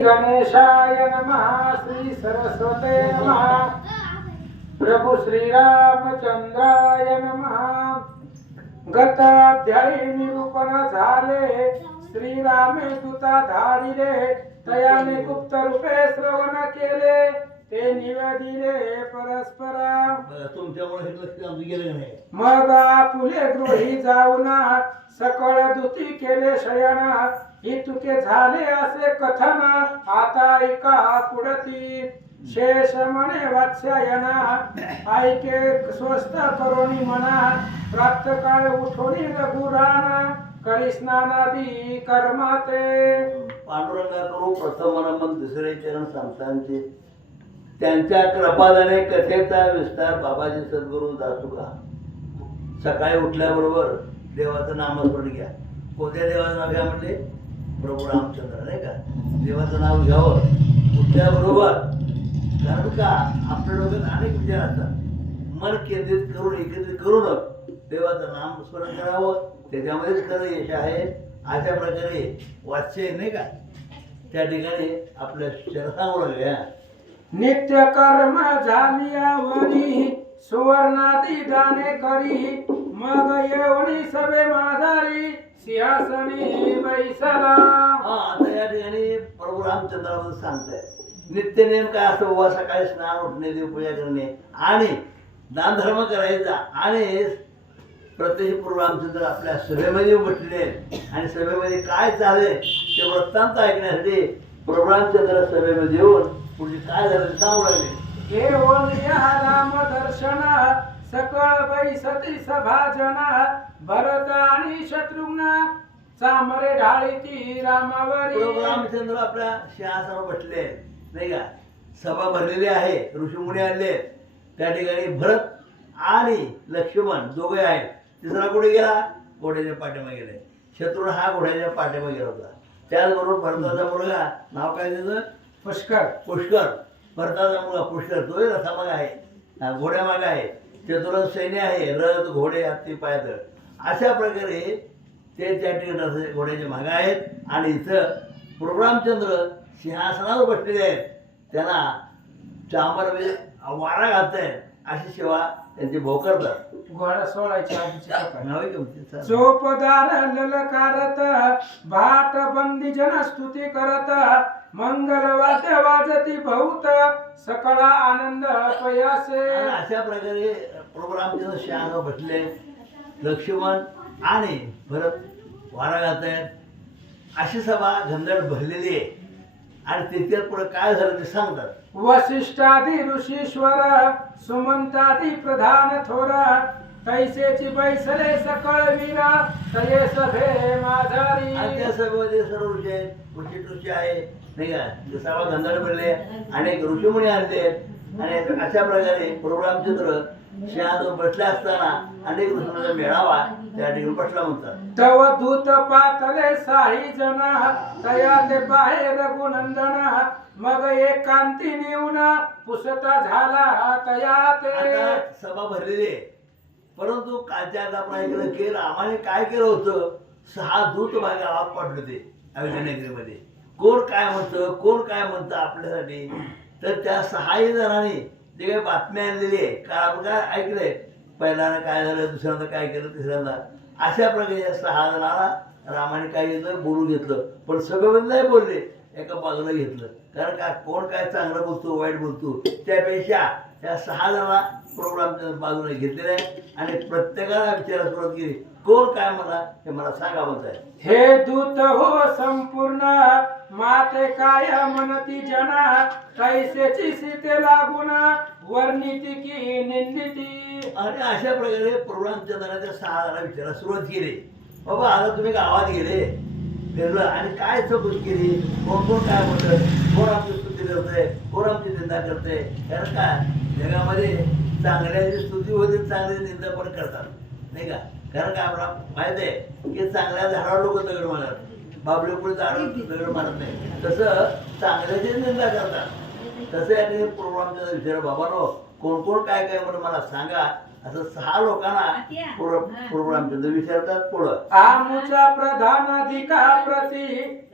गणेशाय नमः। श्री सरस्वते नमः। प्रभु श्रीरामचंद्राय नमः। गताध्यायी निरूपण झाले, श्रीरामे दूता धाडिले, तयाने गुप्त रूपे श्रवण केले, ते निवेदिले परस्परा। तुमच्यामुळे हे लक्ष आमचं गेलं नाही. मग आपुले गृही जाऊन सकळ दुती केले शयन, ही तुके झाले असे कथन, आता ऐका पुढती शेष म्हणे वात्स्यायन। ऐके स्वस्थ करोनी मना, प्राप्त काळ उठोनी रघुरान, करी स्नानादी कर्माते। पांडुरंगा करू प्रथम मन दुसरे चरण संतांचे, त्यांच्या कृपादाने कथेचा विस्तार बाबाजी सद्गुरू दासुका। सकाळी उठल्याबरोबर देवाचं नामस्मरण घ्या. कोणत्या देवाचं नाव घ्या म्हणले? प्रभू रामचंद्र, नाही का? देवाचं नाव घ्यावं उठल्याबरोबर. कारण का आपल्या डोक्यात अनेक विचार असतात, मन केंद्रित करून एकत्रित करूनच देवाचं नाम स्मरण करावं, त्याच्यामध्येच खरं यश आहे. अशा प्रकारे वाच्य नाही का त्या ठिकाणी आपल्या शरणावर लागल्या. नित्य कर्म झाली आवनी, सुवर्णादी दाने करी, मग येऊनी सभे माधारी, सिंहासनी बैसला। आता या ठिकाणी प्रभू रामचंद्राबद्दल सांगताय. नित्य नेम काय असतं बाबा? सकाळी स्नान, उठणे, देवपूजा करणे आणि दानधर्म करायचा. आणि प्रत्यक्ष प्रभू रामचंद्र आपल्या सभेमध्ये बसलेले आणि सभेमध्ये काय चालले ते वृत्तांत ऐकण्यासाठी प्रभू रामचंद्र सभेमध्ये येऊन पुढे काय झालं ते सांगू लागले. केवळ या राम दर्शन, सकळ बैसती सभाजन, भरत आणि शत्रुघ्न, चामरे ढाळीती रामावरी। प्रभू रामचंद्र आपल्या सिंहासनावर बसले, नाही का? सभा भरलेली आहे, ऋषीमुनी आले. त्या ठिकाणी भरत आणि लक्ष्मण दोघे आहेत. तिसरा कुठे गेला? घोड्याच्या पाठीमागे गेले. शत्रुघ्न हा घोड्याच्या पाठीमागे गेला होता. त्याचबरोबर भरताचा मुलगा, नाव काय त्याचं? पुष्कर. पुष्कर. भरताचा मुलगा पुष्कर, तोही रथामागे आहे, घोड्यामागे आहे. चतुर सैन्य आहे, रथ, घोडे, हत्ती, पायदळ. अशा प्रकारे ते त्या ठिकाणी घोड्याच्या मागे आहेत. आणि इथं प्रभू रामचंद्र सिंहासनावर बसलेले आहेत. त्यांना चामर वारा घालतायत, अशी सेवा त्यांचे भाऊ करतात. घोडा सोडायची आधीची प्रकार। नाव आहे का तुमचं? चोपदार ललकारत, भाट बंदी जन स्तुती करत, मंगल वाद्य वाजती बहुत, सकळा आनंद पयासे। आणि अशा प्रकारे प्रभू रामचंद्र सिंहासनावर बसले. लक्ष्मण आणि भरत वारा घालतायत. अशी सभा घनदाट भरलेली आहे. आणि तिथे पुढे काय झालं ते सांगतात. वसिष्ठादी ऋषीश्वर, सुमंतादी प्रधान थोर, तैसेची बैसले सकळ वीरा, तये सभे माधारी। आणि त्या सभेमध्ये सर्व ऋषी आहेत, वशिष्ठ ऋषी आहे, नाही का? सभा घनदाट भरले, अनेक ऋषीमुनी आणले. आणि अशा प्रकारे प्रभू रामचंद्र सिंहासनावर बसले असताना अनेक ऋषींचा मेळावा त्या ठिकाणी बसला म्हणतात. तव दूत पातले साही जन, तया ते बाहेर रघुनंदन, मग एकांती नेऊन पुसता झाला तया ते। आता सभा भरलेली आहे, परंतु कालच्या आपण ऐकलं की रामाने काय केलं होतं? 6 दूत मागे गावात पडले होते अयोध्यानगरीमध्ये. कोण काय म्हणतं, कोण काय म्हणतं आपल्यासाठी. तर त्या 6 जणांनी जे काही बातमी आणलेली आहे, का आपण काय ऐकलंय, पहिल्यांदा काय झालं, दुसऱ्यांदा काय केलं, तिसऱ्यांदा. अशा प्रकारे या 6 जणांना रामाने काय घेतलं, बोलून घेतलं. पण सगळं नाही बोलले, एका बाजूला घेतलं. कारण का कोण काय चांगलं बोलतो, वाईट बोलतो, त्यापेक्षा त्या 6 जणांना प्रोग्रामच्या बाजूने घेतलेले आहे. आणि प्रत्येकाला विचारायला सुरुवात केली, कोण काय म्हणा हे मला सांगा म्हणताय. हे दूत हो संपूर्ण, माते काय म्हणती जना, कैसेची सीते लागून, वर्णिती की निंदिती। आणि अशा प्रकारे प्रभू रामचंद्राच्या 6 जणांना विचारायला सुरुवात केली. बाबा आता तुम्ही गावात गेले, फिरलं आणि काय चौकशी केली, कोण कोण काय म्हणतं, कोण आमची स्तुती करतंय, कोण आमची निंदा करतंय. कारण काय जगामध्ये चांगल्याची स्तुती होते, चांगली निंदा पण करतात, नाही का? कारण काय आपल्याला माहिती आहे की चांगल्या झाडावर लोक दगड मारतात, बाबळे पुढे झाडावर दगड मारत नाही. तसं चांगल्याची निंदा करतात. तसं याने प्रभू रामचंद्र विचार, बाबांनो कोण कोण काय काय म्हणून मला सांगा. असं 6 लोकांना प्रभू रामचंद्र विचारतात. पुढं आमुचा प्रधानाधिका प्रती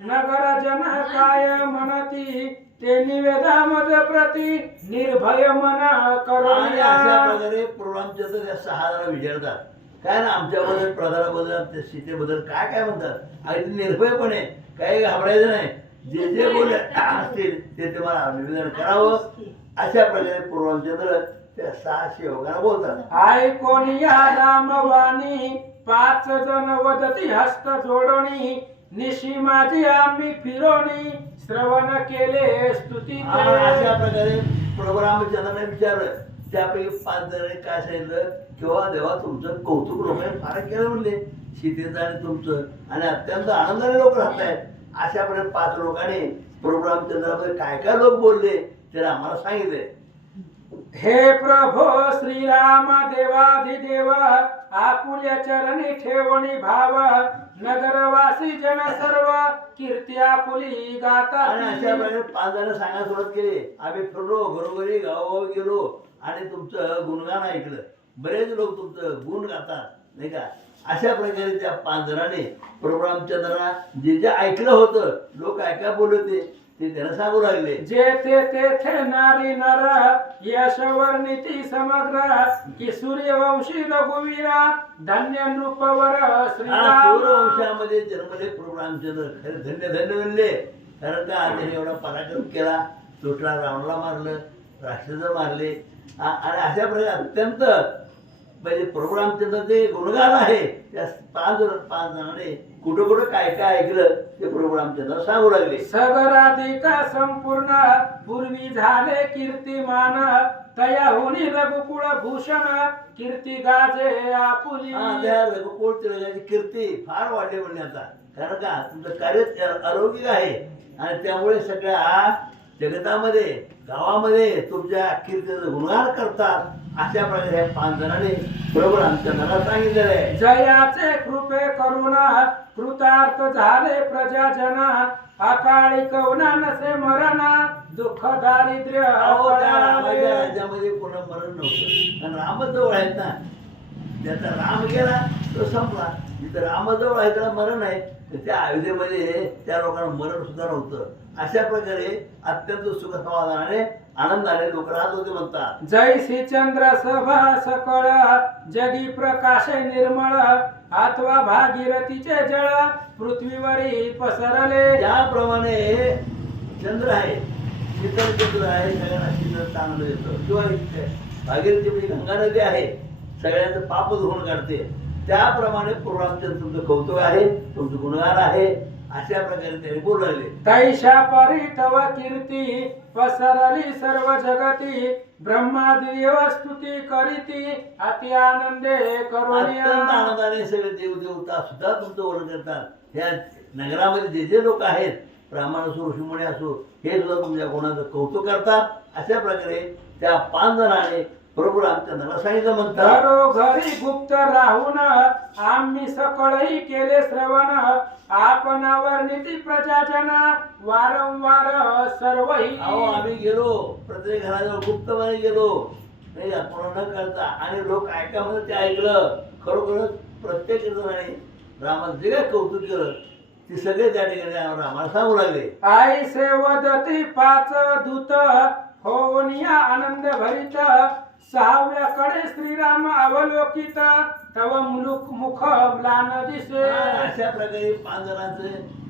नगर जन काय म्हणती ते निवेदा मज प्रती निर्भय मन आणि करोनिया. अशा प्रकारे प्रभू रामचंद्र त्या 6 जणांना विचारतात काय ना आमच्याबद्दल प्रधानाबद्दल आमच्या सीतेबद्दल काय काय म्हणतात. अगदी निर्भयपणे काही घाबरायचं नाही. जे जे बोल असतील ते तुम्हाला निवेदन करावं. अशा प्रकारे प्रभू रामचंद्र त्या 6 सेवकांना बोलतात. ऐकोनिया रामवाणी 5 जण वदती हस्त जोडणी निशी माझी आम्ही फिरोणी श्रवण केले स्तुती आणि अशा प्रकारे प्रभू रामचंद्राने विचारलं. त्यापैकी 5 जणांनी काय सांगितलं किंवा देवा तुमचं कौतुक लोकांनी फार केलं म्हणले. सीतेचं आणि तुमचं आणि अत्यंत आनंदाने लोक राहत आहेत. अशा प्रकारे 5 लोकांनी प्रभू रामचंद्राबद्दल काय काय लोक बोलले ते आम्हाला सांगितले. हे प्रभो श्रीराम देवाधिदेव आपुल्या चरणी ठेवणी भाव नगरवासी जन सर्व कीर्ती आपुली गातात. आणि अशा प्रकारे 5 जण सांगायला सुरुवात केली. आम्ही फिरलो घरोघरी गावोगावी गेलो आणि तुमचं गुणगान ऐकलं. बरेच लोक तुमचं गुण गातात नाही का. अशा प्रकारे त्या 5 जणांनी प्रभू रामचंद्रांना जे जे ऐकलं होतं लोक ऐका बोलत होते ते त्यांना सांगू लागले. जे तेथे नारी नर यशवर्णिती समग्र की सूर्यवंशी रघुवीरा धन्य नृपवर श्रीराम. सूर्यवंशामध्ये जन्मले प्रभू रामचंद्र खरे धन्य धन्य बनले. कारण का त्याने एवढा पराक्रम केला. तुटला रावणाला मारलं, राक्षस मारले आणि अशा प्रकारे अत्यंत म्हणजे प्रभू रामचंद्राचे गुणगान आहे. त्या 5 जणांनी कुठं कुठं काय काय ऐकलं ते प्रभू रामचंद्र सांगू लागले. सगराधिका संपूर्ण पूर्वी झाले कीर्तिमान तयाहुनी रघुकुळ भूषण कीर्ती गाजे आपुली. त्या रघुकुळ तिलकाची कीर्ती फार वाढली म्हणले आता. कारण का तुमचं कार्य अलौकिक आहे आणि त्यामुळे सगळ्या जगतामध्ये गावामध्ये तुमच्या कीर्तीचं गुणगान करतात. अशा प्रकारे 5 जणांनी प्रभू रामचंद्राला सांगितलेलं आहे. जयाचे कृपे करुणा कृतार्थ झाले प्रजाजन अकाळी कवना नसे मरण दुःख दारिद्र्य अहो, त्या कळाले. रामाच्या राज्यामध्ये कोणा मरण नव्हतं. कारण रामजवळ आहेत ना. ज्याचा राम गेला तो संपला. जिथं रामजवळ आहे त्याला मरण आहे. तर त्या अयोध्येमध्ये त्या लोकांना मरण सुद्धा नव्हतं. अशा प्रकारे अत्यंत सुख समाधानाने आनंदाने लोक राहत होते म्हणतात. जैसी चंद्र सभा सकळ जगी प्रकाश निर्मळ अथवा भागीरथीचे जळ पृथ्वीवरी पसरले. ज्याप्रमाणे चंद्र आहे शीतल चंद्र आहे सगळ्यांना शीतल चांगलं देतं किंवा भागीरथी म्हणजे गंगा नदी आहे सगळ्यांचं पाप धुवून काढते. त्याप्रमाणे प्रभू रामचंद्र तुमचं कौतुक आहे, तुमचं गुणगान आहे. अशा प्रकारे त्यांनी बोलू लागले. तैशा परी तव कीर्ती पसरली सर्व जगती ब्रह्मादेव स्तुती करीती अति आनंदे करुणिया. अत्यंत आनंदाने सगळे देवदेवता सुद्धा तुमचं वर्णन करतात. ह्या नगरामध्ये जे जे लोक आहेत ब्राह्मण असो ऋषीमुनी असो हे सुद्धा तुमच्या गुणाचं कौतुक करतात. अशा प्रकारे त्या 5 जणांनी प्रभू रामचंद्राला सांगितलं म्हणतात. घरी गुप्त राहून आम्ही सकळही केले श्रवण आपणावर नीती प्रजाजन वारंवार सर्वही. अहो आम्ही गेलो प्रत्येक घराजवळ गुप्तपणे गेलो नाही का कोणा न करता आणि लोक ऐकामध्ये ते ऐकलं. खरोखरच प्रत्येक जणांनी रामाचं जे काय कौतुक केलं ते सगळे त्या ठिकाणी आम्हाला सांगू लागले. आई सेवदती 5 दूत होऊन या आनंद भरित 6व्याकडे श्रीराम अवलोकित तव मुख म्लान दिसे. अशा प्रकारे 5 जणांचे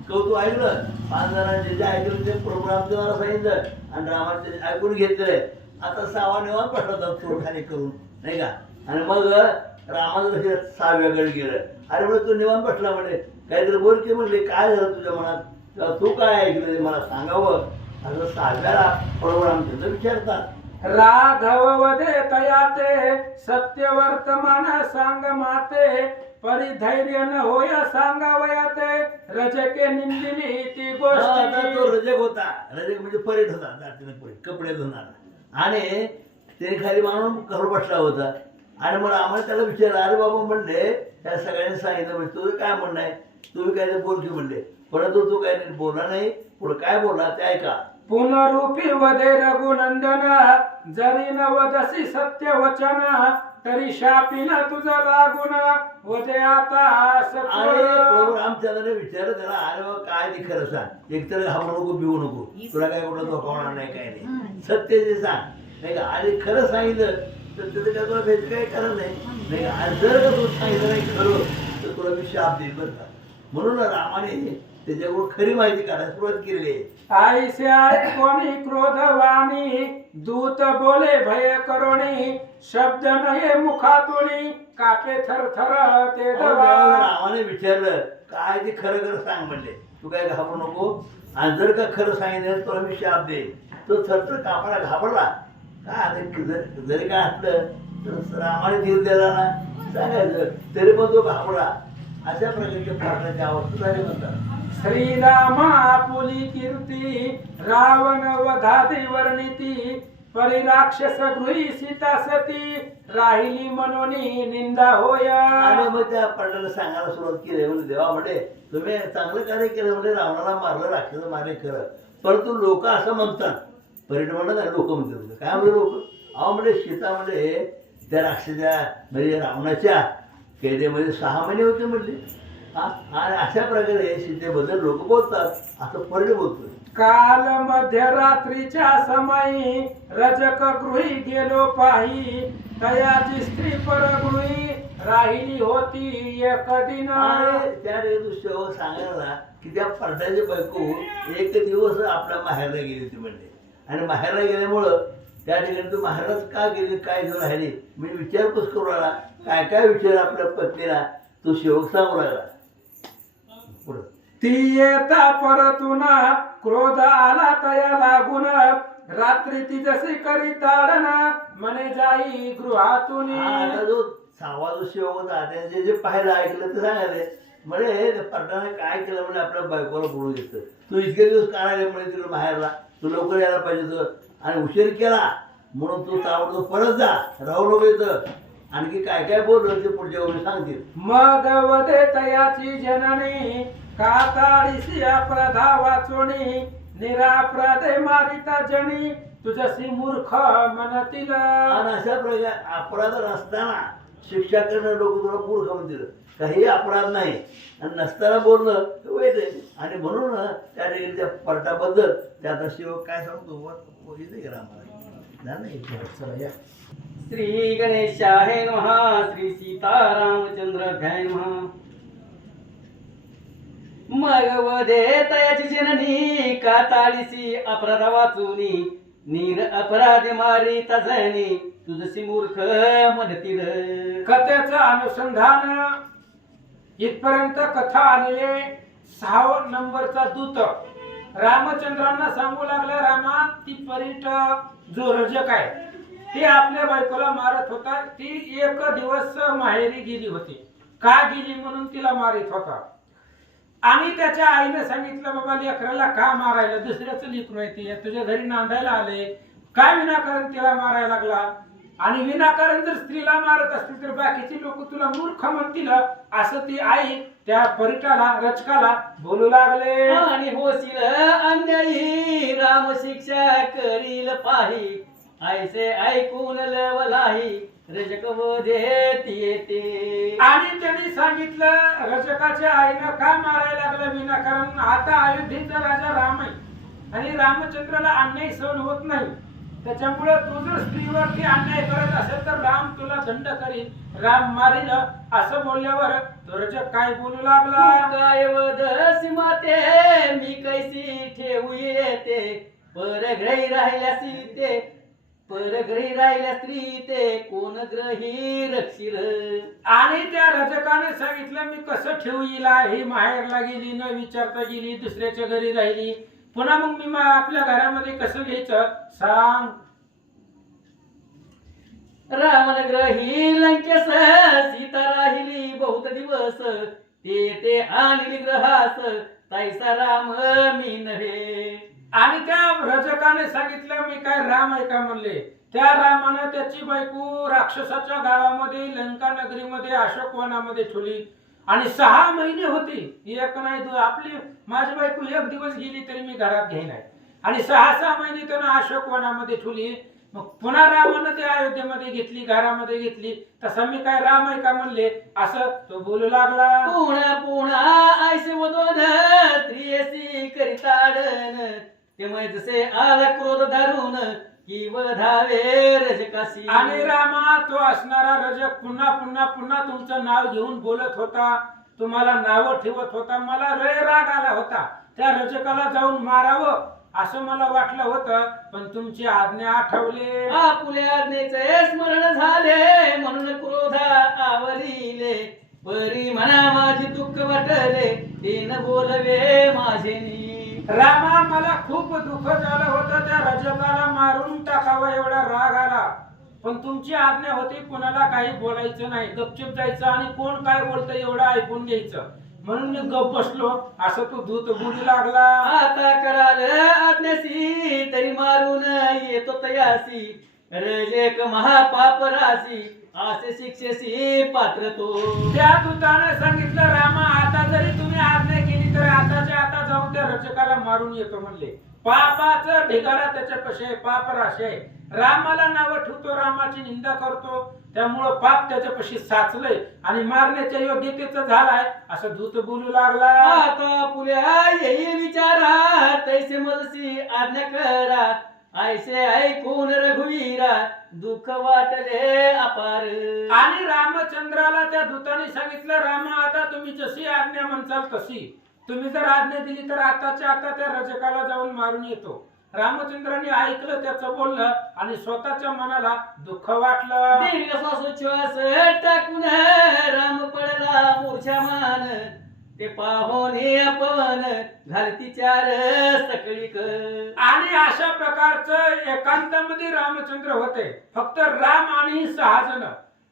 कौतुक ऐकलं. 5 जणांनी जे ऐकलं ते प्रभू रामचंद्राला सांगितलं आणि रामाचे ऐकून घेतले. आता 6वा निवांत बसला चोरखाने करून नाही का. आणि मग रामाचं लक्ष 6व्याकडे गेलं. अरे म्हणजे तू निवांत बसला म्हणे काहीतरी बोल की म्हणले काय झालं तुझ्या मनात तू काय ऐकलं मला सांगावं असं 6व्याला प्रभू रामचंद्र विचारतात. राघव वदे तयाते सत्य वर्तमान सांग माते परिधैर्य न होय सांगावयाते रजके निंदिली ती आता तो गोष्ट. रजक होता. रजक म्हणजे परीठ होता जातीने परीठ कपडे धुणारा आणि त्याने खाली मानून घर बसला होता. आणि मग आम्हाला त्याला विचारलं अरे बाबा म्हणले त्या सगळ्यांनी सांगितलं म्हणजे तुझं काय म्हणणं आहे तुम्ही काय बोल की म्हणले परंतु तू काय बोलला नाही. पुढे काय बोलला ते ऐका. पुनरूपी वदे रघुनंदन जरी न वदसी सत्य वचन तरी शापीन तुझं लागून वदे आता अरे सत्वर. प्रभू रामचंद्राने विचारलं त्याला, अरे बाबा काय ते खरं सांग, एकतर घाबरू नको, भिवू नको, तुला काय कुठं धोका होणार नाही, काय नाही, सत्य जे सांग, नाही का. आणि खरं सांगितलं तर त्याचं काय तुला भेट काही कारण नाही का. आणि जर का तू सांगितलं नाही खरं तर तुला मी शाप देईल बरं का. म्हणून रामाने त्याच्याकडून खरी माहिती काढायला सुरुवात केलेली आहे. आईसे ऐकोनी क्रोधवाणी दूत बोले भय करोणी शब्द नये मुखातुनी कापे थरथर ते दवा. रामाने विचारलं काय ते खरं खरं सांग म्हणले, तू काय घाबरू नको, आणि जर का खरं सांगितलं तुला मी शाप देईल. तो थरथर कापायला घाबरला. काय जरी काय असलं तर रामाने धीर दिला ना सांगायचं, तरी पण तो घाबरला. अशा प्रकारच्या पाठाची अवस्था झाली म्हणतात. श्रीरामा आपुली कीर्ती रावण वधादी वर्णिती परिराक्षस गृही सीता सती राहिली मनोनी निंदा होया. आणि मग त्या पंडाला सांगायला सुरुवात केली, म्हणजे देवा म्हणे तुम्ही चांगलं कार्य केलं, म्हणजे रावणाला मारलं, राक्षस मारले खरं, परंतु लोक असं म्हणतात, पर्यटन म्हणतात लोक म्हणतात, काय म्हणजे लोक, अहो म्हणजे सीता म्हणजे त्या राक्षसा म्हणजे रावणाच्या कैदेमध्ये 6 महिने होते म्हणले. आणि अशा प्रकारे सीतेबद्दल लोक बोलतात, असं पर्यटन बोलतो. काल मध्यरात्रीच्या समयी रजक गृही गेलो पाही तयाची स्त्री परगृही राहिली होती एक दिन. आणि त्या दिवशी सांगायला की त्या पर्टाची बायको एक दिवस आपल्या माहेरला गेली होती म्हणले. आणि माहेरला गेल्यामुळं त्या ठिकाणी तू माहेरलाच का गेली, काय घेऊन राहिली, मी विचारपूस करू लागला, काय काय विचार आपल्या पत्नीला तो सेवक सांगू लागला. पुढं ती येता परतून क्रोध आला तया लागून रात्री ती जशी करी ताडना मने जाई गृहातून. आता जो 6वा जो सेवक होता त्याने जे पाहायला ऐकलं ते सांगायले म्हणे पर्टाने काय केलं म्हणजे आपल्या बायकोला बोलू देतं, तू इतके दिवस काढायला म्हणे तुला माहेरला, तू लवकर यायला पाहिजे होतं आणि उशीर केला म्हणून तू ताबडतोब परत जा, राहू नको येतं. आणखी काय काय बोललं ते पुढच्या वेळी सांगतील. मग वदे तयाची जननी काताळीसी अपराधा वाचोणी निरापराधे मारिता जणी तुझसी मूर्ख म्हणतील. आणि अशा प्रकारे अपराध नसताना शिक्षा करणं लोक तुला मूर्ख म्हणतील, काही अपराध नाही आणि नसताना बोलणं हे वाईट आहे. आणि म्हणून त्या ठिकाणी त्या पर्टाबद्दल त्याचा शिवक काय सांगतो इथे गेला आम्हाला नाही. श्री गणेशाय नमः. श्री सीतारामचंद्राभ्याय नमः. मग वदे तयाची जननी काताळीसी अपराध वाचुनी नीर अपराध मारी तजनी तुझसी मूर्ख म्हणतील. कथेचं अनुसंधान इथपर्यंत कथा आलेले 6 नंबरचा दूत रामचंद्रांना सांगू लागला, रामा ती परीट जो रजक आहे ती आपल्या बायकोला मारत होता, ती एक दिवस माहेरी गेली होती, का गेली म्हणून तिला मारित होता. आणि त्याच्या आईने सांगितलं, बाबा लेकराला का मारायला, दुसऱ्याचं लेकरू आहे ते, तुझ्या घरी नांदायला आले, काय विनाकारण तिला मारायला लागला. आणि विनाकारण जर स्त्रीला मारत असतील तर बाकीची लोक तुला मूर्ख म्हणतील, असं ती आई त्या परिटाला रचकाला बोलू लागले. आणि होशील अन्यायी राम शिक्षा करील पाही ऐसे ऐकून लवलाही रजक वधे येते. आणि त्यांनी सांगितलं रजकाच्या आईनं का मारायला लागलं विनाकारण, आता अयोध्येचा राजा राम आहे आणि रामचंद्राला अन्याय सहन होत नाही, त्याच्यामुळे तू जर स्त्रीवरती अन्याय करत असेल तर राम तुला दंड करील, राम मारील, असं बोलल्यावर तो रजक काय बोलू लागला. काय वद सीमाते मी कैसी ठेवू येते परग्रही राहिल्या सीते परग्रही राहिल्या स्त्री ते कोण ग्रही रक्षील. आणि त्या रजकाने सांगितलं मी कसं ठेवू हिला, ही माहेरला गेली न विचारता गेली, दुसऱ्याच्या घरी राहिली, पुन्हा मग मी आपल्या घरामध्ये कसं घ्यायचं सांग. रावण ग्रही लंकेस सीता राहिली बहुत दिवस ते आणली ग्रहास तैसा राम मी नव्हे. आणि त्या रजकाने सांगितलं मी काय राम आहे का म्हणले. त्या रामानं त्याची बायको राक्षसाच्या गावामध्ये लंका नगरीमध्ये अशोकवनामध्ये ठेवली आणि 6 महिने होती, एक नाही आपली माझी बायको 1 दिवस गेली तरी मी घरात घेईन आहे. आणि 6 महिने त्यानं अशोकवनामध्ये ठेवली. मग पुन्हा रामानं ते अयोध्येमध्ये घेतली, घरामध्ये घेतली. तसा मी काय राम आहे का म्हणले, असं तो बोलू लागला. पुणा पुणा ऐसे वदोन स्त्रियसी करिताडन ते जसे आला क्रोध धरून की वधावे रजकासी. आणि रामा तो असणारा रजक पुन्हा पुन्हा पुन्हा तुमचं नाव घेऊन बोलत होता, तुम्हाला नावं ठेवत होता. मला राग आला होता, त्या रजकाला जाऊन मारावं असं मला वाटलं होतं, पण तुमची आज्ञा आठवले. आपुल्या आज्ञेचे स्मरण झाले म्हणून क्रोध आवरिले. परी म्हणा माझी दुःख वाटले ते न बोलवे माझे. रामा मला खूप दुःख झालं होतं, त्या रजकाला मारून टाकावं एवढा राग आला, पण तुमची आज्ञा होती कुणाला काही बोलायचं नाही, गपचूप जायचं आणि कोण काय बोलतं एवढं ऐकून घ्यायचं, म्हणून मी गप बसलो. असं तो दूत बोलू लागला. आता कराल आज्ञासी तरी मारून येतो तयासी. रजेक महापाप रासी असे शिक्षेसी पात्र तो. त्या दूताने सांगितलं, रामा आता जरी तुम्ही आज्ञा केली तर आताच्या आता जाऊन त्या रजकाला मारून येतो म्हणले. पापाचं ढिगारा त्याच्यापाशी आहे, पाप राशी आहे. रामाला नावं ठेवतो, रामाची निंदा करतो, त्यामुळं पाप त्याच्यापाशी साचलंय आणि मारण्याच्या योग्यतेचं झालाय असं दूत बोलू लागला. आता पुल्या येईल विचारा तैसे मजसी आज्ञा करा. ऐसे ऐकून रघुवीरा दुःख वाटले अपार. आणि रामचंद्राला त्या दूताने सांगितलं, रामा आता तुम्ही जशी आज्ञा म्हणसाल तशी, तुम्ही जर आज्ञा दिली तर आताच्या आता त्या रजकाला जाऊन मारून येतो. रामचंद्राने ऐकलं त्याचं बोलणं आणि स्वतःच्या मनाला दुःख वाटलं. दीर्घ श्वासोच्छ्वास टाकून राम पडला मूर्छा मान. ते पाहोने पवन घालती चार सकळीक. आणि अशा प्रकारचं एकांतामध्ये रामचंद्र होते, फक्त राम आणि 6 जण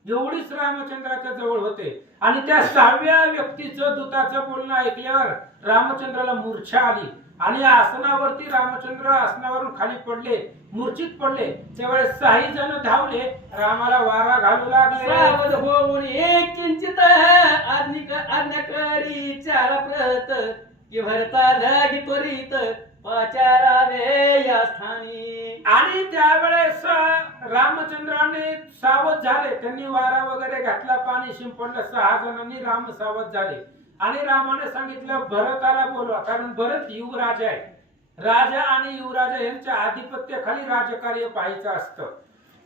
एवढीच रामचंद्राच्या जवळ होते. आणि त्या 6व्या व्यक्तीचं दूताचं बोलणं ऐकल्यावर रामचंद्राला मूर्छा आली आणि आसनावरती रामचंद्र आसनावरून खाली पडले, मूर्छित पडले. त्यावेळेस 6 जण धावले, रामाला वारा घालू लागले. सावध होऊन एक किंचित आज्ञा करी चार प्रत की भरता जागी त्वरित पाचारावे या स्थानी. आणि त्यावेळेस रामचंद्राने सावध झाले, त्यांनी वारा वगैरे घातला, पाणी शिंपडलं. 6 जणांनी राम सावध झाले आणि रामाने सांगितलं, भरताला बोलवा, कारण भरत युवराज आहे. राजा आणि युवराजा यांच्या आधिपत्याखाली राजकार्य पाहायचं असतं.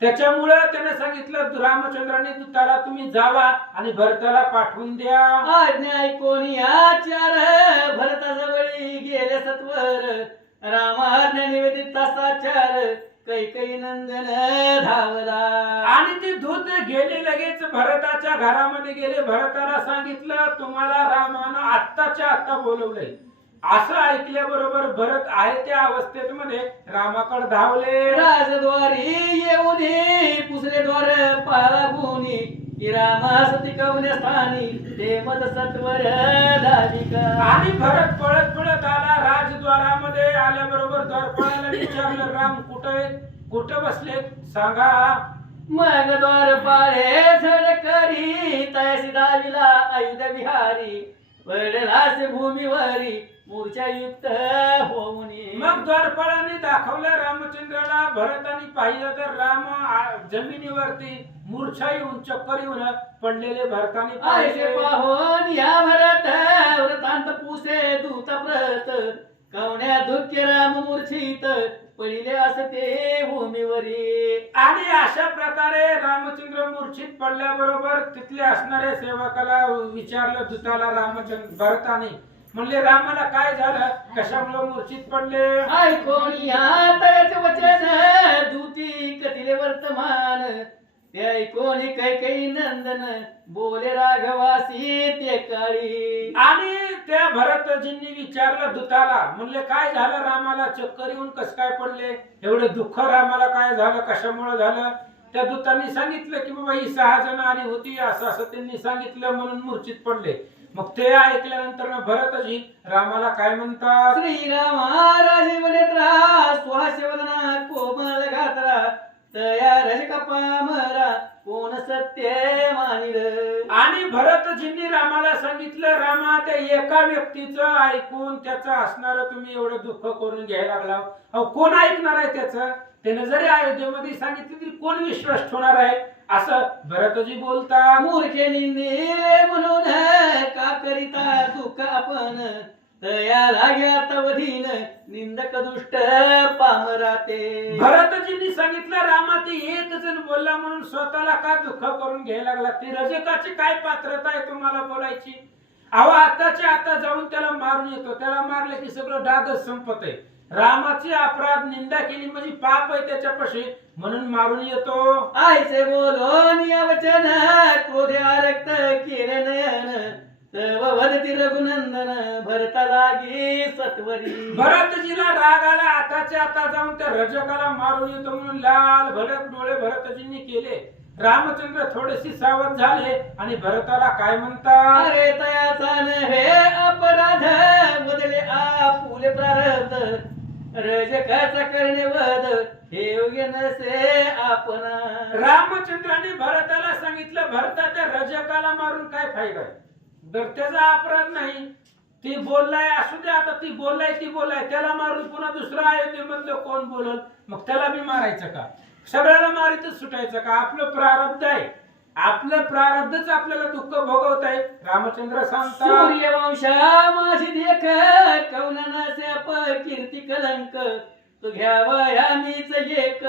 त्याच्यामुळे त्याने सांगितलं, रामचंद्राने दूताला तुम्ही जावा आणि भरताला पाठवून द्या. आज्ञा ऐकून आचार भरताजवळी गेले सत्वर. राम आज्ञा निवेदित साचार कैकई नंदन धावला. आणि ते दूत गेले, लगेच भरताच्या घरामध्ये गेले. भरताला सांगितलं, तुम्हाला रामानं आत्ताच्या आत्ता बोलवलंय. असं ऐकल्याबरोबर भरत आहे त्या अवस्थेत मध्ये रामाकडे धावले. राजद्वारी येऊन पुसले द्वार पाळगुनी रामास टिकवण्या स्थानी ते मद सत्वर धाविका. आणि भरत पळत पळत आला. राजद्वारामध्ये आल्याबरोबर द्वारपाळाला विचारलं, राम कुठं बसले सांगा. मग द्वारपाळे झड करी तैसी दाविला अयुध विहारी. पडलास भूमीवरी मूर्छा युक्त होऊनी. मग द्वारपाळाने दाखवलं रामचंद्राला. भरताने पाहिलं तर राम जमिनीवरती मूर्छा येऊन चक्कर येऊन पडलेले भरताने ऐसे पाहिले. पाहून या भरत व्रतांत पुसे दूत प्रत. कवण्या दुःख्य राम मूर्छित पडिले असते भूमीवरी. आणि अशा प्रकारे रामचंद्र मूर्छित पडल्याबरोबर तिथले असणाऱ्या सेवकाला विचारलं दूताला रामचंद्र भरताने. म्हणले, रामाला काय झालं, कशामुळे मूर्छित पडले. ऐकून या तयाचे वचन दूती कथिले वर्तमान. ते ऐकून कैकई नंदन बोले राघवासी ते काळी. आणि त्या भरतजींनी विचारलं दूताला, म्हणले काय झालं रामाला, चक्कर येऊन कस काय पडले, एवढे दुःख रामाला काय झालं, कशामुळे झालं. त्या दूतांनी सांगितलं की बाबा ही 6 जण आली होती, असं असं त्यांनी सांगितलं म्हणून मूर्छित पडले. मग ते ऐकल्यानंतर भरतजी रामाला काय म्हणतात. श्रीरामा राजीव नेत्रा सुहास्य वदना कोमल गात्रा. तया रजका पामरा कोण सत्य मानिल. आणि भरतजींनी रामाला सांगितलं, रामा त्या एका व्यक्तीचं ऐकून त्याचं असणार तुम्ही एवढं दुःख करून घ्यायला लागला. अहो कोण ऐकणार आहे त्याचं? त्याने जरी अयोध्येमध्ये सांगितलं तरी कोण विश्वास ठेवणार आहे? असं भरतजी बोलतात. मूर्खे निंदिले म्हणून का करिता दुःख आपण, तया लाग्या तवधीन निंदक दुष्ट पामराते. भरतजींनी सांगितलं, रामा ते एक जण बोलला म्हणून स्वतःला का दुःख करून घ्यायला लागला? ती रजकाची काय पात्रता आहे तुम्हाला बोलायची? अहो आताच्या आता जाऊन त्याला मारून येतो, त्याला मारले की सगळं डागच संपत आहे. रामाची अपराध निंदा केली म्हणजे पाप आहे त्याच्यापाशी, म्हणून मारून येतो. आईचे बोलोन या वचन क्रोधे आरक्त केले नयन, तव वदती रघुनंदन भरता लागी सत्वरी. भरतजीला राग आला, आताच्या आता जाऊन त्या रजकाला मारून येतो म्हणून लाल भडक डोळे भरतजींनी केले. रामचंद्र थोडेसे सावध झाले आणि भरताला काय म्हणतात? अरे तयाचा नव्हे अपराध, बदले आपुले प्रारब्ध, रजकाचा करणे वध, हे योग्य नसे आपणा. रामचंद्राने भरताला सांगितलं, भरता त्या रजकाला मारून काय फायदा आहे? तर त्याचा अपराध नाही, ती बोललाय असू दे, आता ती बोललाय त्याला मारून पुन्हा दुसरा अयोध्येमधलं कोण बोलल? मग त्याला बी मारायचं का? सगळ्याला मारीतच सुटायचं का? आपलं प्रारब्ध आहे, आपलं प्रारब्धच आपल्याला दुःख भोगवत आहे. रामचंद्र सांगतात, सूर्यवंशा माझी देख, कौननाचे अपकीर्ती कलंक, तू घ्यावा यामीच एक,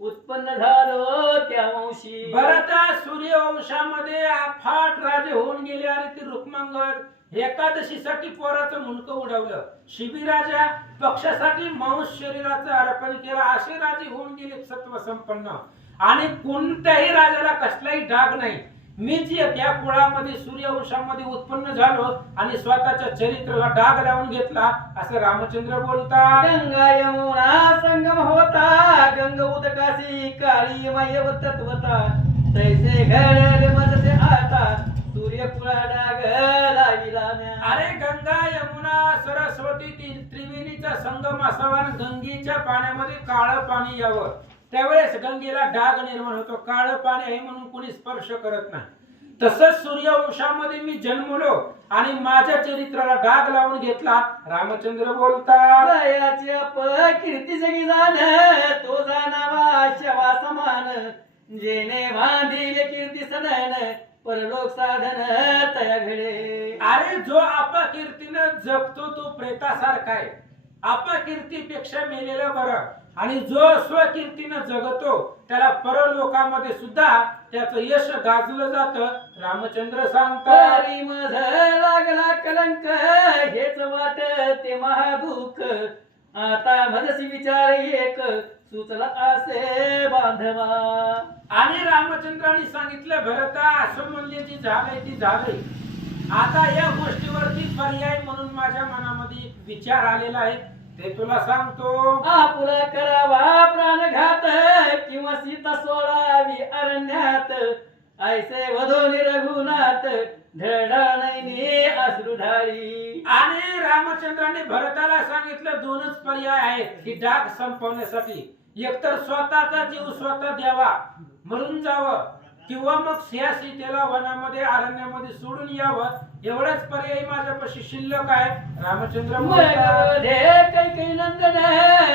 उत्पन्न झालो त्या वंशी. भरता सूर्यवंशामध्ये अफाट राजे होऊन गेले आणि ते रुक्मांगद एकादशीसाठी पोराचं मुंडकं उडवलं. शिबिराजा पक्षासाठी मांस शरीराचं अर्पण केलं. असे राजे होऊन गेले सत्व संपन्न, आणि कोणत्याही राजाला कसलाही डाग नाही. मीच या कुळामध्ये सूर्यवंशामध्ये उत्पन्न झालो आणि स्वतःच्या चरित्राला डाग लावून घेतला, असं रामचंद्र बोलतात. गंगा यमुना संगम होता, गंग उदकाशी काळी मयव तत्वता, तैसे घडले मजसे आता, सूर्यकुळा डाग लाविला म्या. अरे गंगा यमुना सरस्वती त्रिवेणीचा संगम असावा आणि गंगेच्या पाण्यामध्ये काळं पाणी यावं, त्यावेळेस गंगेला डाग निर्माण होतो. काळं पाणी आहे म्हणून कोणी स्पर्श करत नाही. तसंच सूर्यवंशामध्ये मी जन्मलो आणि माझ्या चरित्राला डाग लावून घेतला. रामचंद्र बोलतात, लयाची अपकीर्ती सगळी जाण, तो जाणावा शवा समान, जेने बांधिले कीर्ती सनन, परलोक साधन तया घडे. अरे जो अपकीर्तीनं जगतो तो प्रेतासारखा आहे. अपकीर्तीपेक्षा मेलेलं बरं. आणि जो स्वकीर्तीनं जगतो त्याला परलोकामध्ये सुद्धा त्याचं यश गाजलं जातं. रामचंद्र सांगतात, परी मध लागला कलंक, हेच वाट ते महादुःख, आता मजसी विचार एक, सुचला असे बांधवा. आणि रामचंद्रांनी सांगितलं, भरता असं म्हणले जी झालंय ती झालंय. आता या गोष्टीवरती पर्याय म्हणून माझ्या मनामध्ये एक विचार आलेला आहे, ते तुला सांगतो. आपुला करावा प्राणघात, किंवा सीता सोडावी अरण्यात, ऐसे वधोनी रघुनाथ, ढळढळ नैनी अश्रू ढाळी. आणि रामचंद्राने भरताला सांगितलं, दोनच पर्याय आहेत ही डाग संपवण्यासाठी. एकतर स्वतःचा जीव स्वतः द्यावा, मरून जावं, किंवा मग सीतेला वनामध्ये अरण्यामध्ये सोडून यावं. एवढाच पर्याय माझ्यापाशी शिल्लक आहे. रामचंद्र बोलतात, कैकई नंदन,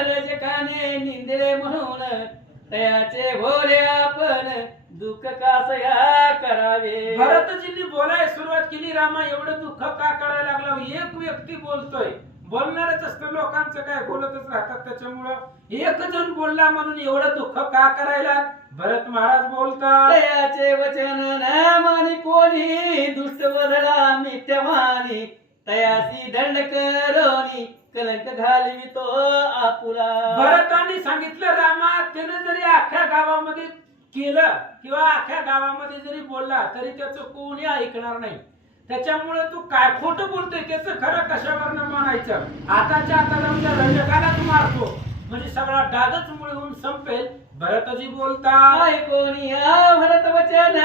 रजकाने निंदिले म्हणून, तयाचे भोले आपण, दुःख कासया करावे. भरतजींनी बोलायला सुरुवात केली, रामा एवढं दुःख का करायला लागला? एक व्यक्ती बोलतोय, बोलणारच असतं, लोकांचं काय बोलतच राहतात. त्याच्यामुळं एक जण बोलला म्हणून एवढं दुःख का करायला? भरत महाराज बोलतात, तयाचे वचन न मानी कोणी, दुष्ट वधला मिथ्यमानी, तयासी दंड करोनी, कलंक घालवी तो आपुला. भरतांनी सांगितलं, रामा त्यानं जरी अख्ख्या गावामध्ये केलं किंवा अख्ख्या गावामध्ये जरी बोलला तरी त्याचं कोणी ऐकणार नाही. त्याच्यामुळे तू काय खोटं बोलतोय, त्याचं खरं कशावरनं मानायचं? आताच्या आता जाऊन त्या रजकालाच मारतो म्हणजे सगळा डागच मुळून संपेल. भरतजी बोलतात, ऐकोनी भरत वचन,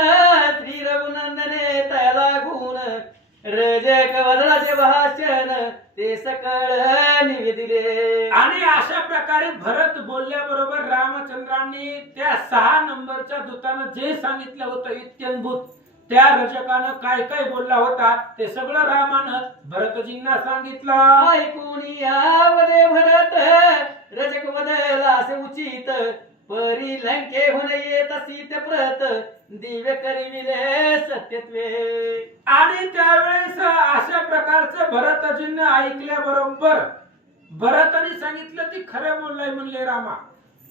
श्री रघुनंदने त्याला गुण, रजक वदनाचे भाषण, ते सकळ निवेदिले. आणि अशा प्रकारे भरत बोलल्याबरोबर रामचंद्रांनी त्या 6 नंबरच्या दूतानं जे सांगितलं होतं इत्यंभूत त्या रजकानं काय काय बोलला होता ते सगळं रामानं भरतजींना सांगितलं. ऐकून यावदे भरत रजक बदल असे उचित परी लंकेहून येत सीत प्रत दिव्य करिविले सत्यत्वे. आणि त्यावेळेस अशा प्रकारचं भरतजींनी ऐकल्याबरोबर भरताने सांगितलं ती खरं बोललाय म्हणले रामा.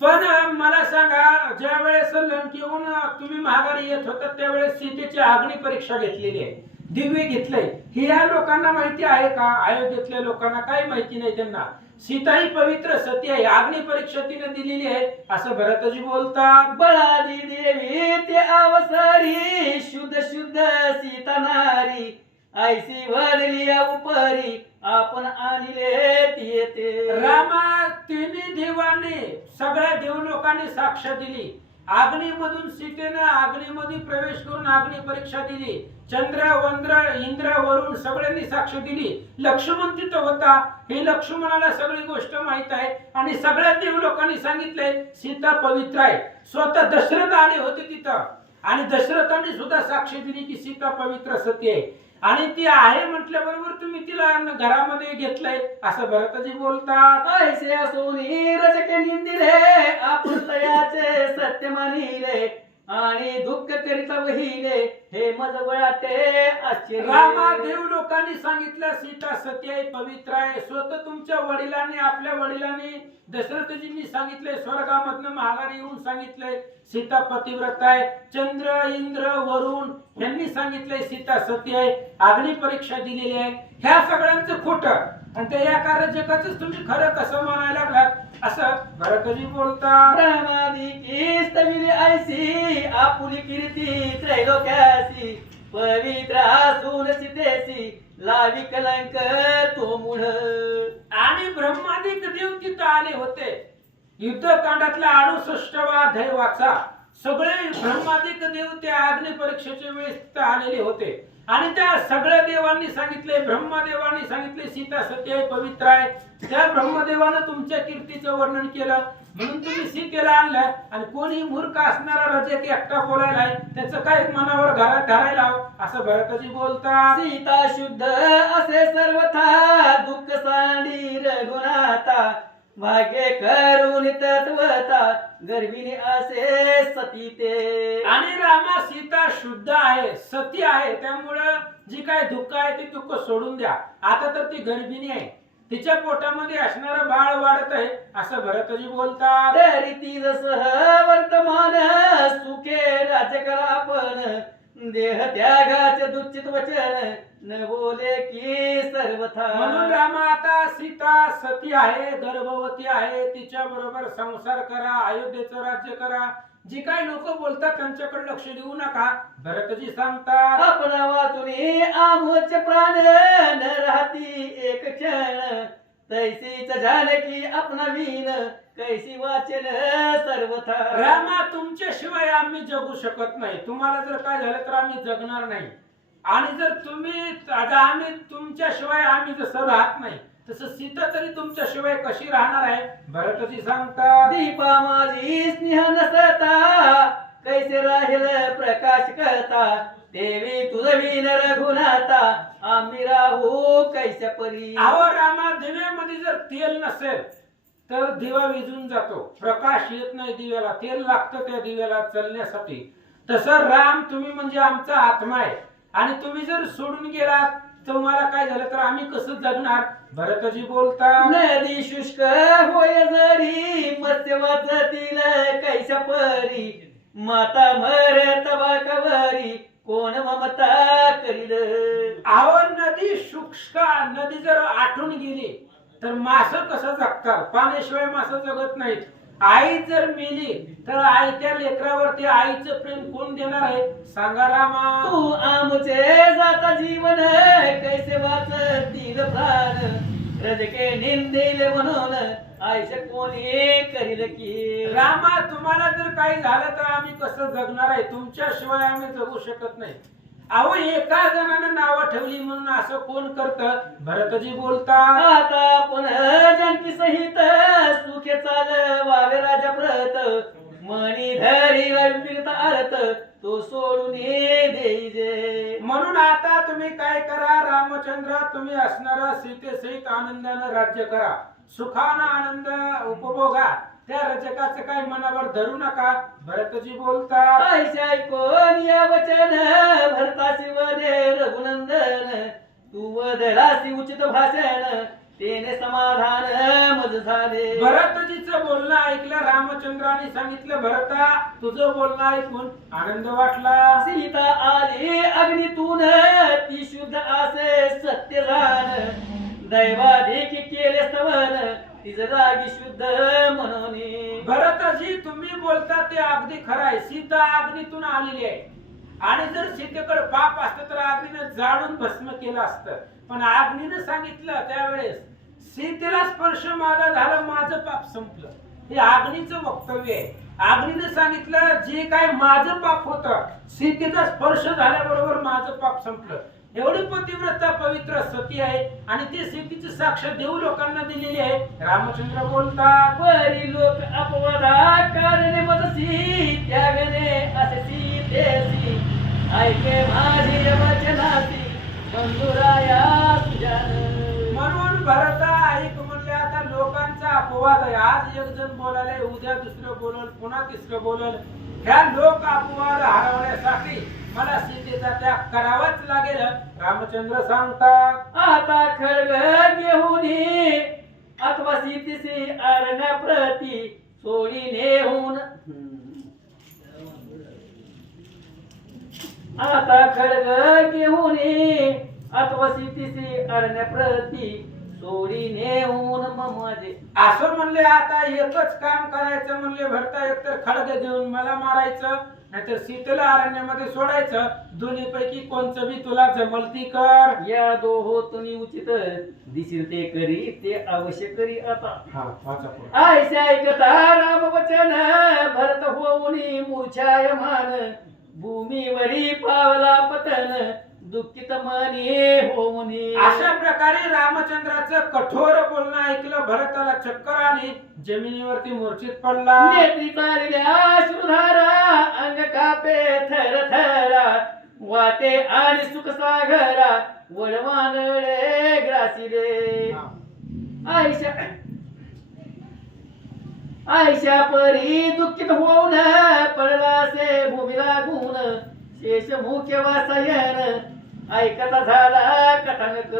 पण मला सांगा, ज्या वेळेस लंकेहून तुम्ही माघारी येत होता त्यावेळेस सीतेची अग्नी परीक्षा घेतलेली आहे, दिव्य घेतलंय. ही या लोकांना माहिती आहे का? अयोध्येतल्या लोकांना काही माहिती नाही. त्यांना सीता ही पवित्र सती आहे, अग्नी परीक्षा तिने दिलेली आहे असं भरतजी बोलतात. बळादी देवी ते अवसरी शुद्ध शुद्ध सीता नारी ऐसी वडली उपरी आपण आणले ती येते. रामा तिन्ही देवाने सगळ्या देवलोकांनी साक्ष दिली. अग्नीमधून सीतेने अग्नीमध्ये प्रवेश करून अग्नी परीक्षा दिली. चंद्र वंद्र इंद्र वरुण सगळ्यांनी साक्ष दिली. लक्ष्मण तिथं होता, हे लक्ष्मणाला सगळी गोष्ट माहित आहे आणि सगळ्या देवलोकांनी सांगितलंय सीता पवित्र आहे. स्वतः दशरथ आले होते तिथं आणि दशरथांनी सुद्धा साक्ष दिली की सीता पवित्र सती आहे आणि ती आहे म्हटल्याबरोबर तुम्ही तिला घरामध्ये घेतलंय असं भरतजी बोलतात. ऐसे असूनी रजके निंदिले आपण तयाचे सत्य मानिले आणि दुःख करिता वहिले हे मज वाटे आश्चर्य. रामा देव लोकांनी सांगितलं सीता सती आहे, पवित्र आहे. स्वतः तुमच्या वडिलांनी आपल्या वडिलांनी दशरथजींनी सांगितलंय, स्वर्गामधनं माघारी येऊन सांगितलंय सीता पतिव्रत आहे. चंद्र इंद्र वरुण यांनी सांगितलंय सीता सती आहे, अग्नी परीक्षा दिलेली आहे. ह्या सगळ्यांचं खोटं आणि त्या या कार्यजगाच तुम्ही खरं कसं म्हणायला लागलात असं भरतजी बोलतात. ब्रह्मादिकी स्तविली ऐसी आपुली कीर्ती त्रैलोक्यासी पवित्र असून सीतेसी लावी कलंक तो मूढ. आणि ब्रह्मादिक देव तिथं आले होते. युद्धकांडातला 68वा अध्याय वाचा. सगळे ब्रह्मादिक देव त्या अग्नी परीक्षेच्या वेळेस तिथं आलेले होते आणि त्या सगळ्या देवांनी सांगितले, ब्रह्मदेवांनी सांगितले सीता सती आहे, पवित्र आहे. त्या ब्रह्मदेवानं तुमच्या कीर्तीचं वर्णन केलं म्हणून तुम्ही सीतेला आणलं आणि कोणी मूर्ख असणारा रजक एकटा बोलायला त्याचं काय मनावर घरात धरायला असं भरतजी बोलतात. सीता शुद्ध असे सर्वथा दुःख सांडी रघुनाथा भाग्य करून तत्वता गर्भिणी असे सती ते. आणि रामा सीता शुद्ध आहे, सती आहे, त्यामुळं जी काय दुःख आहे ते दुःख सोडून द्या. आता तर ती गर्भिणी आहे, तिच्या पोटामध्ये असणारं बाळ वाढत आहे असं भरतजी बोलतात. तरी ती जसं वर्तमान सुखे राज्य करा आपण देह त्यागाचे दुचित वचन न बोले की सर्वथा. म्हणून रामा आता सीता सती आहे, गर्भवती आहे, तिच्या बरोबर संसार करा, अयोध्येचं राज्य करा. जी काही लोक बोलतात त्यांच्याकडे लक्ष देऊ नका, भरतजी सांगतात. आपण वाचुनी आमोचे प्राण न राहती एक क्षण तैसीच झाले की आपणा वीण कैसी वाचन सर्वथा. रामा तुमच्याशिवाय आम्ही जगू शकत नाही. तुम्हाला जर काय झालं तर आम्ही जगणार नाही आणि जर तुम्ही आता आम्ही तुमच्याशिवाय आम्ही जसं राहत नाही तसं सीता तरी तुमच्याशिवाय कशी राहणार आहे भरतजी सांगतात. दीपा माझी स्नेह नसता कैसे राहील प्रकाश करता देवी तुझवी रघुनाथा आम्ही राहू कैसे परी. अहो रामा दिव्यामध्ये जर तेल नसेल तर दिवा विझून जातो, प्रकाश येत नाही दिव्याला, तेल लागतं त्या दिव्याला चालण्यासाठी. तसं राम तुम्ही म्हणजे आमचा आत्मा आहे आणि तुम्ही जर सोडून गेलात तुम्हाला काय झालं तर आम्ही कसं जगणार भरतजी बोलतात. नदी शुष्क होय जरी मत्स्य वाचतील कैसा परी माता मरत बाळकावरी कोण ममता करील. अहो नदी शुष्क, नदी जर आटून गेली तर मास कसं जगतात? पाण्याशिवाय मास जगत नाहीत. आई जर मेली तर आईच्या लेकरावरती आईचं प्रेम कोण देणार आहे सांगा रामा. तू आमचे जाता जीवन कैसे वाचतील प्राण रजके निंदिले म्हणून आयुष्य कोणी करील की. रामा तुम्हाला जर काही झालं तर आम्ही कसं जगणार आहे? तुमच्याशिवाय आम्ही जगू शकत नाही. अहो एका जणानं नावं ठेवली म्हणून असं कोण करतं भरतजी बोलतात. आता आपण जानकी सहित सुखे चालवावे राजा प्रत मणी धरी रवित अर्थ तो सोडून देई जे. रामचंद्र तुम्ही असणारा सीतेसहित आनंदानं राज्य करा, सुखानं आनंद उपभोगा, त्या रजकाचं काही मनावर धरू नका. भरतजी बोलतात, ऐशा ऐकून या वचन भरतासी वदे रघुनंदन, तू वदलासी उचित भाषण, तेने समाधान मज झाले. भरतजीचं बोलणं ऐकलं रामचंद्राने सांगितलं, भरता तुझं बोलणं ऐकून आनंद वाटला. सीता आली अग्नीतून, ती शुद्ध असे सत्य जाण, दैवाधिक केले स्तवन, तिज रागी शुद्ध म्हणून. भरतजी तुम्ही बोलता ते अगदी खरं आहे. सीता अग्नीतून आलेली आहे आणि जर सीतेकडे पाप असतं तर अग्नीनं जाळून भस्म केलं असतं, पण अग्नीनं सांगितलं त्यावेळेस सीतेला स्पर्श माझा झाला, माझं पाप संपलं. हे अग्नीचं वक्तव्य आहे. अग्नीनं सांगितलं जे काय माझं पाप होतं, सीतेचा स्पर्श झाल्याबरोबर माझं पाप संपलं. एवढी पतिव्रता पवित्र सती आहे आणि ती सीतेची साक्ष देव लोकांना दिलेली आहे. रामचंद्र बोलतात, परी लोक अपवादा कारणे मजसी, त्यागणे असे सीतेसी, ऐके माझी वचनासी, बंधुराया तुझ्यान. म्हणून भरता ऐक म्हणले. आता लोकांचा अपवाद आहे. आज एक जण बोलाले, उद्या दुसरं बोलल, पुन्हा तिसरं बोलल. ह्या लोक अपवाद हरवण्यासाठी मला सीतेचा त्याग करावाच लागेल. रामचंद्र सांगतात, आता खळग घेऊन अथवा सीतेसी अरण्याप्रती सोडी नेहून, आता खळग घेऊन अथवा सीतेसी अरण्याप्रती सोडी नेऊन माझे. असं म्हणले आता एकच काम करायचं म्हणले भरता, एकतर खडग घेऊन मला मारायचं, नाहीतर सीतेला अरण्यामध्ये सोडायचं. दोन्ही पैकी कोणचं बी तुला जमल ती कर. या दोहोतनी उचित दिसील ते करी, ते अवश्य करी. आता हा, वाचा पुढे. ऐशा ऐकता राम वचन, भरत होऊन मूर्छायमान, भूमीवरी पावला पतन, दुःखित मनी होऊन. अशा प्रकारे रामचंद्राचं कठोर बोलणं ऐकलं भरताला चक्कर आली, जमिनीवरती मूर्छित पडला. नेत्री चालल्या अश्रुधारा, अंग कापे थर थरा, वाटे आणि सुख सागरा, वळवानळे ग्रासिले. आयशा आयशा परी दुःखित होऊन, पडलासे भूमी लागून, शेष मुख्य वासयन, ऐकता झाला कथानक.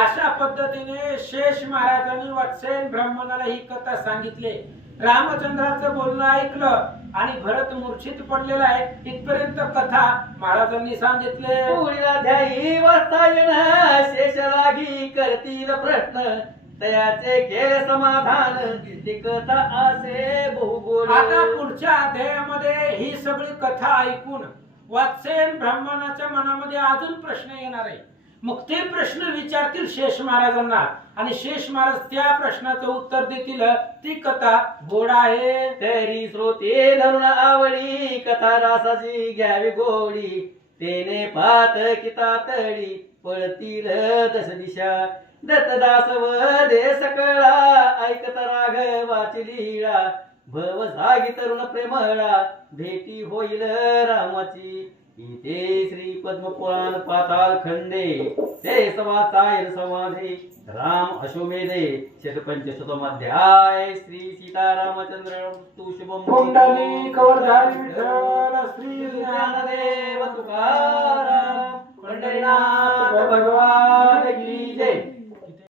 अशा पद्धतीने शेष महाराजांनी वत्सेन ब्राह्मणाला ही कथा सांगितली. रामचंद्राचं बोलणं ऐकलं आणि भरत मूर्छित पडलेला आहे. इथपर्यंत कथा महाराजांनी सांगितले. पुढील ध्यायी वाचायन, शेष लागी करतील प्रश्न, तयाचे केले समाधान, ती कथा असे बहुगोड. आता पुढच्या अध्यायामध्ये ही सगळी कथा ऐकून वत्सेन ब्राह्मणाच्या मनामध्ये अजून प्रश्न येणार आहे. मग ते प्रश्न विचारतील शेष महाराजांना आणि शेष महाराज त्या प्रश्नाचं उत्तर देतील. ती कथा गोड आहे. तरी श्रोते धरून आवडी, कथा रासाची घ्यावी गोडी, तेने पात किता तळी, पळतील दश दिशा, दत्तदास वदे सकळा, ऐकत राघवाची लीळा, भव जागी तरुण प्रेमळा, भेटी होईल रामाची. इथे श्री पद्मपुराण पाताल खंडे ते समासायन समाधे राम अश्वमेधे शतपंचशतमध्याय. श्री सीतारामचंद्र तु शुभम कुंडली कवरधारी विठ्ठल श्री ज्ञानदेव तुकाराम, पंढरीनाथ भगवान की